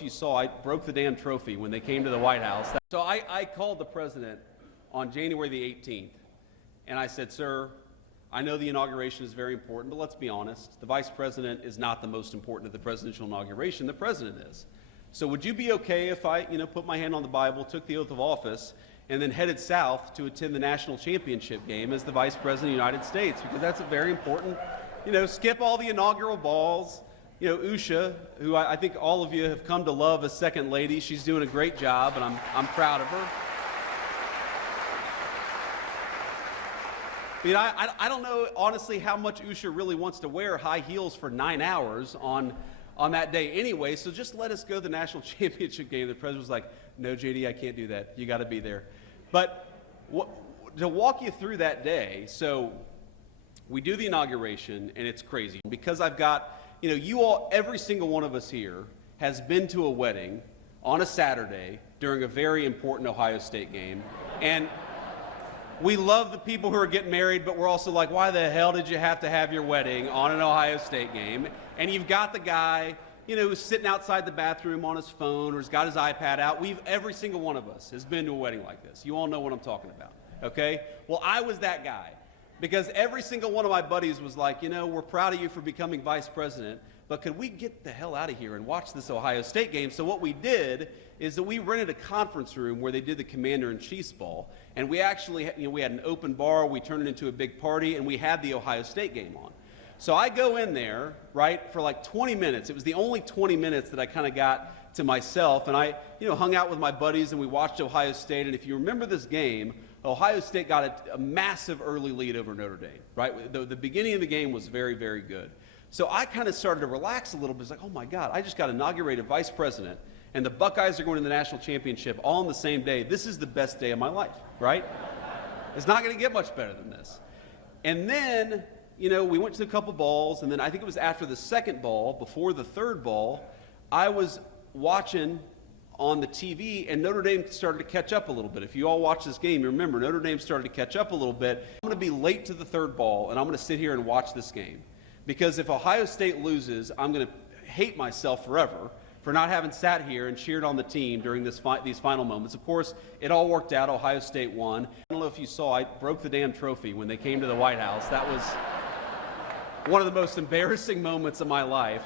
if you saw, I broke the damn trophy when they came to the White House. So I called the president on January the 18th, and I said, sir, I know the inauguration is very important, but let's be honest. The vice president is not the most important of the presidential inauguration. The president is. So would you be okay if I, put my hand on the Bible, took the oath of office, and then headed south to attend the national championship game as the vice president of the United States? Because that's a very important, skip all the inaugural balls. Usha, who I think all of you have come to love as second lady, she's doing a great job, and I'm proud of her. I don't know, honestly, how much Usha really wants to wear high heels for 9 hours on that day anyway, so just let us go to the national championship game. The president was like, no, JD, I can't do that. You got to be there. But to walk you through that day, so we do the inauguration, and it's crazy. Because I've got, you all, every single one of us here has been to a wedding on a Saturday during a very important Ohio State game. And we love the people who are getting married, but we're also like, why the hell did you have to have your wedding on an Ohio State game? And you've got the guy, who's sitting outside the bathroom on his phone or has got his iPad out. Every single one of us has been to a wedding like this. You all know what I'm talking about, okay? Well, I was that guy because every single one of my buddies was like, we're proud of you for becoming vice president, but could we get the hell out of here and watch this Ohio State game? So what we did is that we rented a conference room where they did the Commander-in-Chief's ball, and we actually, we had an open bar, we turned it into a big party, and we had the Ohio State game on. So I go in there, right, for like 20 minutes. It was the only 20 minutes that I kind of got to myself, and I, hung out with my buddies, and we watched Ohio State, and if you remember this game, Ohio State got a massive early lead over Notre Dame, right? The beginning of the game was very, very good. So I kind of started to relax a little bit. It's like, oh my God, I just got inaugurated vice president, and the Buckeyes are going to the national championship all on the same day. This is the best day of my life, right? It's not going to get much better than this. And then, we went to a couple balls, and then I think it was after the second ball, before the third ball, I was watching on the TV, and Notre Dame started to catch up a little bit. If you all watch this game, you remember Notre Dame started to catch up a little bit. I'm going to be late to the third ball, and I'm going to sit here and watch this game. Because if Ohio State loses, I'm going to hate myself forever for not having sat here and cheered on the team during these final moments. Of course, it all worked out. Ohio State won. I don't know if you saw, I broke the damn trophy when they came to the White House. That was one of the most embarrassing moments of my life.